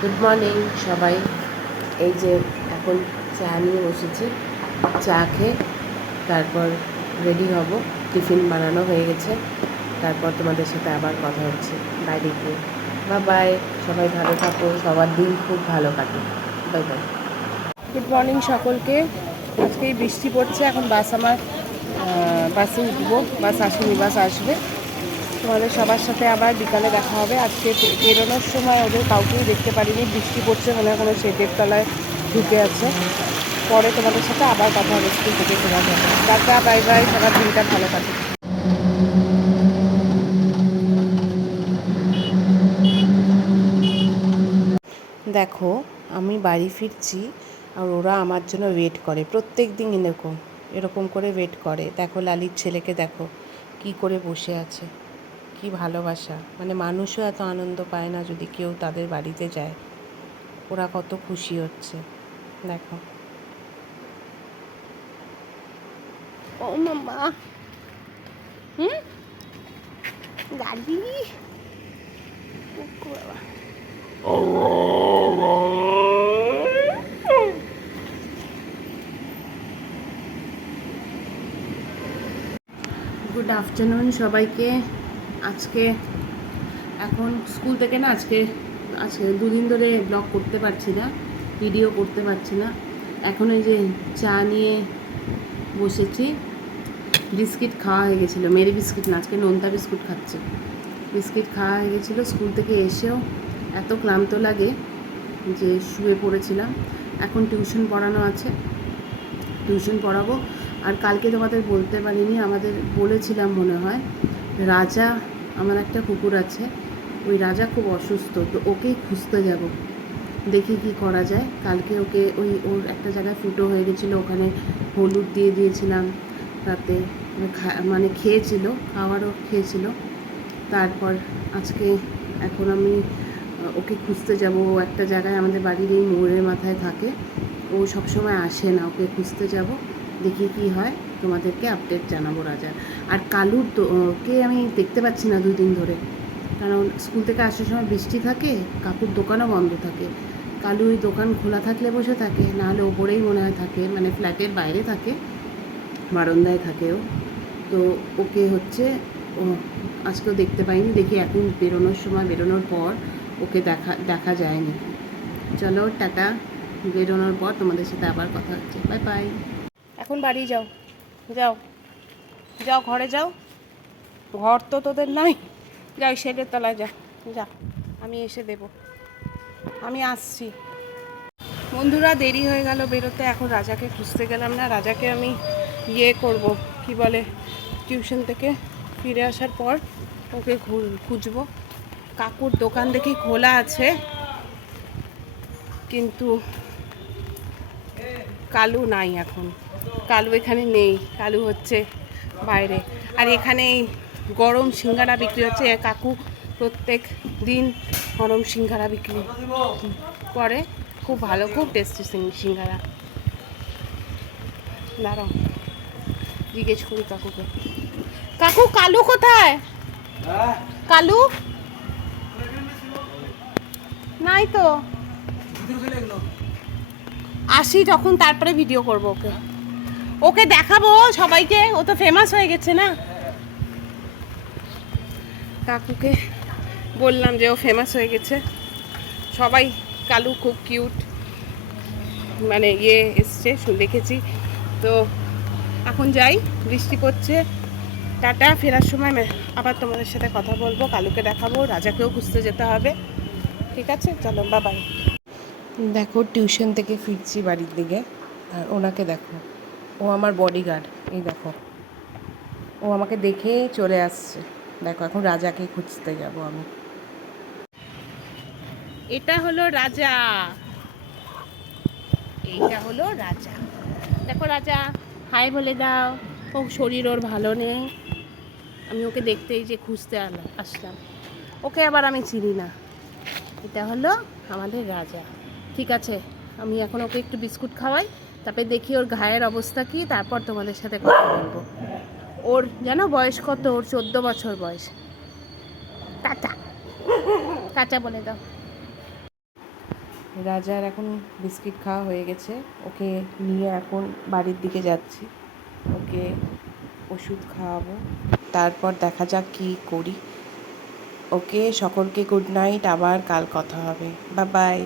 Good morning সবাই। এই যে এখন চা নিয়ে বসেছি, চা খেয়ে তারপর রেডি হব। টিফিন বানানো হয়ে গেছে, তারপর তোমাদের সাথে আবার কথা হচ্ছে বাইরে গিয়ে। বাই, সবাই ভালো থাকো, সবার দিন খুব ভালো কাটে। Bye bye. গুড মর্নিং সকলকে। আজকেই বৃষ্টি পড়ছে, এখন বাস আমার বাসে উঠবো। বাস আসেনি, বাস আসবে। তোমাদের সবার সাথে আবার বিকালে দেখা হবে। আজকে বেরোনোর সময় ওদের কাউকেই দেখতে পারিনি, বৃষ্টি পড়ছে, মনে হয় কোনো শেডের তলায় ঢুকে আছে। পরে তোমাদের সাথে আবার কথা হবে স্কুল থেকে ফেরার পরে। টাটা, বাই বাই, সবার দিনটা ভালো কাটে। দেখো, আমি বাড়ি ফিরছি আর ওরা আমার জন্য ওয়েট করে। প্রত্যেক দিন এরকম করে ওয়েট করে। দেখো লালির ছেলেকে, দেখো কি করে বসে আছে, কি ভালোবাসা। মানে মানুষও এত আনন্দ পায় না যদি কেউ তাদের বাড়িতে যায়। ওরা কত খুশি হচ্ছে দেখো। ও মামা, দাদি, গুড আফটারনুন সবাইকে। আজকে এখন স্কুল থেকে না, আজকে দুদিন ধরে ব্লগ করতে পারছি না, ভিডিও করতে পারছি না। এখন এই যে চা নিয়ে বসেছি। বিস্কিট খাওয়া হয়ে গেছিলো, মেরি বিস্কিট না, আজকে নোনতা বিস্কুট খাচ্ছে। বিস্কিট খাওয়া হয়ে গেছিলো। স্কুল থেকে এসেও এত ক্লান্ত লাগে যে শুয়ে পড়েছিলাম। এখন টিউশন পড়ানো আছে, টিউশন পড়াবো। আর কালকে তোমাদের বলতে পারিনি, আমাদের বলেছিলাম মনে হয়, রাজা, আমার একটা কুকুর আছে, ওই রাজা খুব অসুস্থ, তো ওকেই খুঁজতে যাব। দেখি কি করা যায়। কালকে ওকে ওর একটা জায়গায় ফুটো হয়ে গেছিলো, ওখানে হলুদ দিয়ে দিয়েছিলাম রাতে, মানে খেয়েছিল, খাওয়ারও খেয়েছিল। তারপর আজকে এখন আমি ওকে খুঁজতে যাব। ও একটা জায়গায় আমাদের বাড়ির এই মোড়ের মাথায় থাকে, ও সবসময় আসে না, ওকে খুঁজতে যাব। দেখি কি হয়, তোমাদেরকে আপডেট জানাবো রাজার। আর কালুর তো ওকে আমি দেখতে পাচ্ছি না 2 দিন ধরে, কারণ স্কুল থেকে আসার সময় বৃষ্টি থাকে, কাকুর দোকানও বন্ধ থাকে। কালু ওই দোকান খোলা থাকলে বসে থাকে, নাহলে ওপরেই মনে হয় থাকে, মানে ফ্ল্যাটের বাইরে থাকে, বারান্দায় থাকেও। তো ওকে হচ্ছে আজকেও দেখতে পাইনি। দেখি এখন বেরোনোর পর ওকে দেখা যায়নি। চলো টাটা, বেরোনোর পর তোমাদের সাথে আবার কথা হচ্ছে। Bye bye. এখন বাড়ি যাও, যাও যাও, ঘরে যাও। ঘর তো তোদের নাই, যাও শেডের তলায় যা, যা, আমি এসে দেব, আমি আসছি। বন্ধুরা, দেরি হয়ে গেল বেরোতে। এখন রাজাকে খুঁজতে গেলাম না, রাজাকে আমি করব, কি বলে, টিউশন থেকে ফিরে আসার পর ওকে খুঁজবো। কাকুর দোকান দেখি খোলা আছে, কিন্তু কালু নাই এখন। কালু এখানে নেই, কালু হচ্ছে বাইরে। আর এখানে গরম সিঙ্গারা বিক্রি হচ্ছে। কাকু প্রত্যেক দিন গরম সিঙ্গারা বিক্রি করে, খুব ভালো, খুব টেস্টি সিঙ্গারা। দাঁড়াও, জিজ্ঞেস করি কাকুকে। কাকু, কালু কোথায়? কালু নাই তো। আসি যখন, তারপরে ভিডিও করব। ওকে ওকে দেখাবো সবাইকে, ও তো ফেমাস হয়ে গেছে না। কাকুকে বললাম যে ও ফেমাস হয়ে গেছে, সবাই কালু খুব কিউট, মানে এসছে, দেখেছি তো। এখন যাই, বৃষ্টি পড়ছে। টাটা, ফেরার সময় আবার তোমাদের সাথে কথা বলবো, কালুকে দেখাবো, রাজাকেও খুঁজতে যেতে হবে। ঠিক আছে, চলো বাই। দেখো, টিউশন থেকে ফিরছি বাড়ির দিকে, আর ওনাকে দেখো, ও আমার বডিগার্ড। এই দেখো, ও আমাকে দেখে চলে আসছে। দেখো, এখন রাজাকে খুঁজতে যাব আমি। এটা হলো রাজা, এইটা হলো রাজা। দেখো রাজা, হাই বলে দাও। ও শরীর ওর ভালো নেই, আমি ওকে দেখতেই যে খুঁজতে আসলাম। ওকে আবার আমি চিনি না। এটা হলো আমাদের রাজা। ঠিক আছে, আমি এখন ওকে একটু বিস্কুট খাওয়াই, তারপরে দেখি ওর ঘায়ের অবস্থা কি, তারপর তোমাদের সাথে কথা বলবো। ওর জানো বয়স কত? ওর 14 বছর বয়স। টাটা, টাটা বলে দাও। রাজার এখন বিস্কিট খাওয়া হয়ে গেছে, ওকে নিয়ে এখন বাড়ির দিকে যাচ্ছি, ওকে ওষুধ খাওয়াবো, তারপর দেখা যাক কী করি। ওকে, সকলকে গুড নাইট, আবার কাল কথা হবে, বাই বাই।